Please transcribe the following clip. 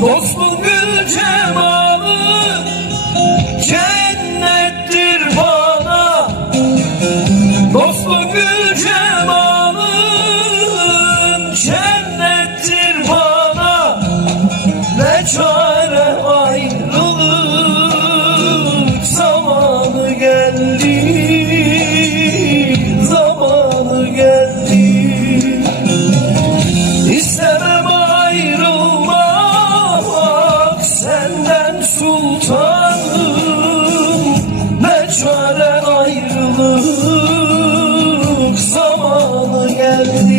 Dostluğun gül cemalı cennettir bana. Dostluğun gül cemalı ben sultanım Ne çare ayrılık zamanı geldi.